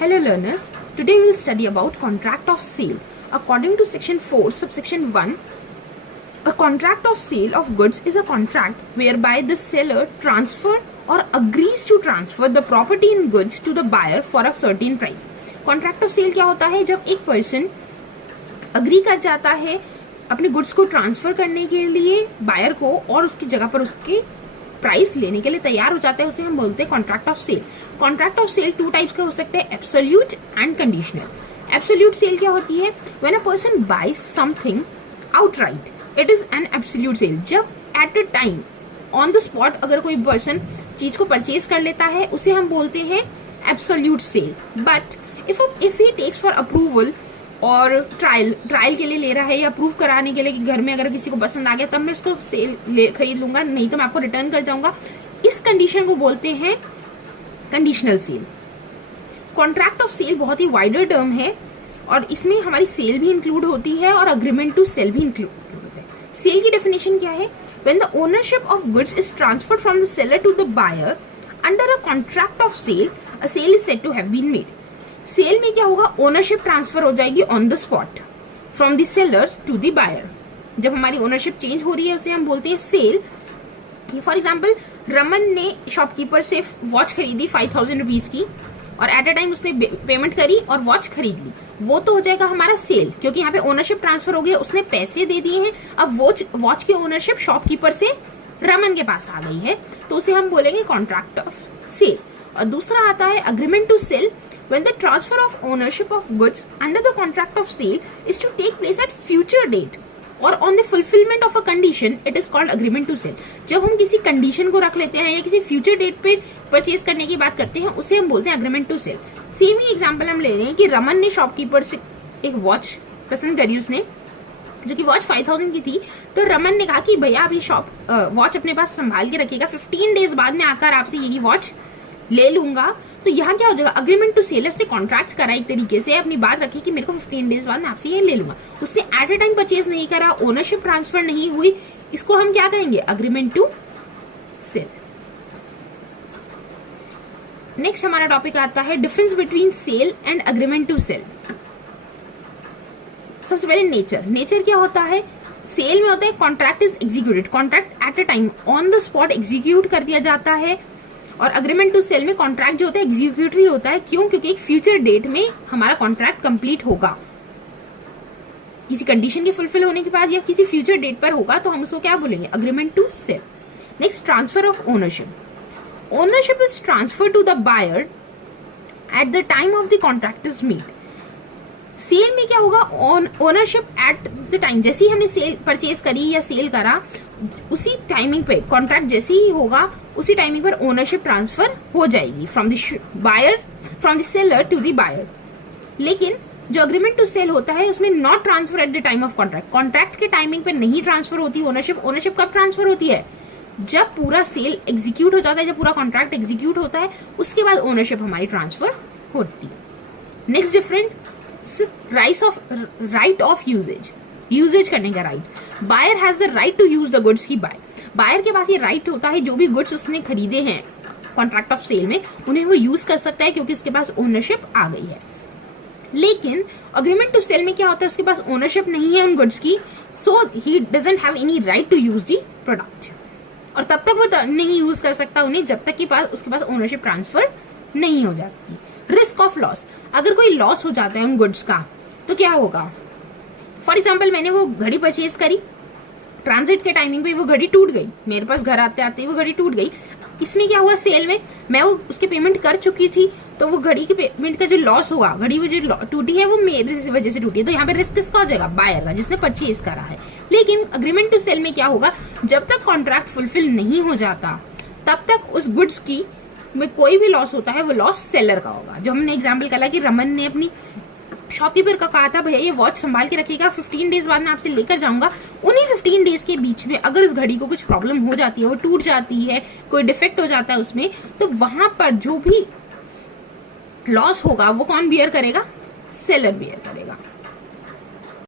Hello learners, today we will study about contract of sale. According to section 4 subsection 1, a contract of sale of goods is a contract whereby the seller transfer or agrees to transfer the property in goods to the buyer for a certain price. Contract of sale क्या होता है? जब एक person agree कर जाता है अपने goods को ट्रांसफर करने के लिए बायर को और उसकी जगह पर उसके प्राइस लेने के लिए तैयार हो जाता है, उसे हम बोलते हैं contract of sale. Contract of sale two types के हो सकते हैं, absolute and conditional. Absolute sale क्या होती है? When a person buys something outright, it is an absolute sale. जब at a time on the spot अगर कोई पर्सन चीज को परचेज कर लेता है उसे हम बोलते हैं absolute sale. But if he takes for approval और ट्रायल के लिए ले रहा है या अप्रूव कराने के लिए कि घर में अगर किसी को पसंद आ गया तब मैं इसको खरीद लूंगा, नहीं तो मैं आपको रिटर्न कर जाऊंगा, इस कंडीशन को बोलते हैं conditional sale. Contract of sale बहुत ही वाइडर टर्म है और इसमें हमारी सेल भी इंक्लूड होती है और अग्रीमेंट टू सेल भी इंक्लूड होता है. सेल की डेफिनेशन क्या है? When the ownership of goods is transferred from the seller to the buyer under a contract of sale, a sale is said to have been made. Sale में क्या होगा? Ownership transfer हो जाएगी on the spot from the seller to the buyer. जब हमारी ownership change हो रही है उसे हम बोलते हैं सेल. फॉर एग्जाम्पल, रमन ने शॉपकीपर से वॉच खरीदी 5000 रुपीज की और एट अ टाइम उसने पेमेंट करी और वॉच खरीद ली. वो तो हो जाएगा हमारा सेल, क्योंकि यहाँ पे ओनरशिप ट्रांसफर हो गया, उसने पैसे दे दिए हैं, अब वॉच की ओनरशिप शॉपकीपर से रमन के पास आ गई है, तो उसे हम बोलेंगे कॉन्ट्रैक्ट ऑफ सेल. और दूसरा आता है agreement to sell. When the transfer of ownership of goods under the contract of sale is to take place at future date or on the fulfillment of a condition, it is called agreement to sell. जब हम किसी condition को रख लेते हैं या किसी future date पे परचेज करने की बात करते हैं उसे हम बोलते हैं अग्रीमेंट टू सेल. सेम ही एग्जांपल हम ले रहे हैं कि रमन ने शॉपकीपर से एक वॉच पसंद करी उसने, जो कि वॉच 5000 की थी, तो रमन ने कहा कि भैया आप ये वॉच अपने पास संभाल के रखिएगा, 15 डेज बाद में आकर आपसे यही वॉच ले लूंगा. तो यहाँ क्या हो जाएगा? Agreement to sell. उसने कॉन्ट्रैक्ट करा एक तरीके से, अपनी बात रखी कि मेरे को 15 डेज बाद मैं आपसे ये ले लूंगा. उसने एट अ टाइम परचेज नहीं करा, ओनरशिप ट्रांसफर नहीं हुई, इसको हम क्या कहेंगे? Agreement to sell. नेक्स्ट हमारा टॉपिक आता है difference between sale and agreement to sell. सबसे पहले नेचर क्या होता है? सेल में होता है contract is executed, contract at a time on the spot execute कर दिया जाता है. और अग्रीमेंट टू सेल में कॉन्ट्रैक्ट जो होता है एग्जीक्यूटरी होता है. क्यों? क्योंकि एक फ्यूचर डेट में हमारा कॉन्ट्रैक्ट कंप्लीट होगा, किसी कंडीशन के फुलफिल होने के बाद या किसी फ्यूचर डेट पर होगा, तो हम उसको क्या बोलेंगे? Agreement to sell. Next, transfer of ownership. Ownership is transfer to the buyer at the time of the contract is made. Sale में क्या होगा? ओनरशिप एट द टाइम, जैसे ही हमने सेल परचेज करी या सेल करा उसी टाइमिंग पे कॉन्ट्रैक्ट जैसे ही होगा उसी टाइमिंग पर ओनरशिप ट्रांसफर हो जाएगी from the seller to the buyer. लेकिन जो अग्रीमेंट टू सेल होता है उसमें not transfer at the time of contract, contract के टाइमिंग पे नहीं ट्रांसफर होती ओनरशिप. ओनरशिप कब ट्रांसफर होती है? जब पूरा सेल एग्जीक्यूट हो जाता है, जब पूरा कॉन्ट्रैक्ट एग्जीक्यूट होता है उसके बाद ओनरशिप हमारी ट्रांसफर होती है. Next different, right of usages करने का right. Buyer has the right to use the goods he buy. Buyer के पास ये राइट होता है जो भी गुड्स उसने खरीदे हैं कॉन्ट्रैक्ट ऑफ सेल में उन्हें वो यूज कर सकता है क्योंकि उसके पास ओनरशिप आ गई है. लेकिन अग्रीमेंट टू सेल में क्या होता है? उसके पास ओनरशिप नहीं है उन गुड्स की, so he doesn't have any right to use the product. और तब तक वो नहीं यूज कर सकता उन्हें जब तक कि उसके पास ओनरशिप ट्रांसफर नहीं हो जाती. Risk of loss. अगर कोई लॉस हो जाता है उन गुड्स का तो क्या होगा? फॉर एग्जाम्पल, मैंने वो घड़ी परचेज करी, ट्रांजिट के टाइमिंग पे वो घड़ी टूट गई, मेरे पास घर आते आते वो घड़ी टूट गई. इसमें क्या हुआ? सेल में मैं वो उसके पेमेंट कर चुकी थी, तो वो घड़ी के पेमेंट का जो लॉस होगा, घड़ी वो जो टूटी है वो मेरे वजह से टूटी है, तो यहाँ पे रिस्क किसका हो जाएगा? बायर का, जिसने परचेज करा है. लेकिन अग्रीमेंट टू सेल में क्या होगा? जब तक कॉन्ट्रैक्ट फुलफिल नहीं हो जाता तब तक उस गुड्स की में कोई भी लॉस होता है वो लॉस सेलर का होगा. जो हमने एग्जाम्पल करा कि रमन ने अपनी शॉपकीपर का कहा था भैया ये वॉच संभाल के रखिएगा, 15 डेज बाद मैं आपसे लेकर जाऊंगा. उन्हीं 15 डेज के बीच में अगर उस घड़ी को कुछ प्रॉब्लम हो जाती है, वो टूट जाती है, कोई डिफेक्ट हो जाता है उसमें, तो वहां पर जो भी लॉस होगा वो कौन बियर करेगा? सेलर बियर करेगा.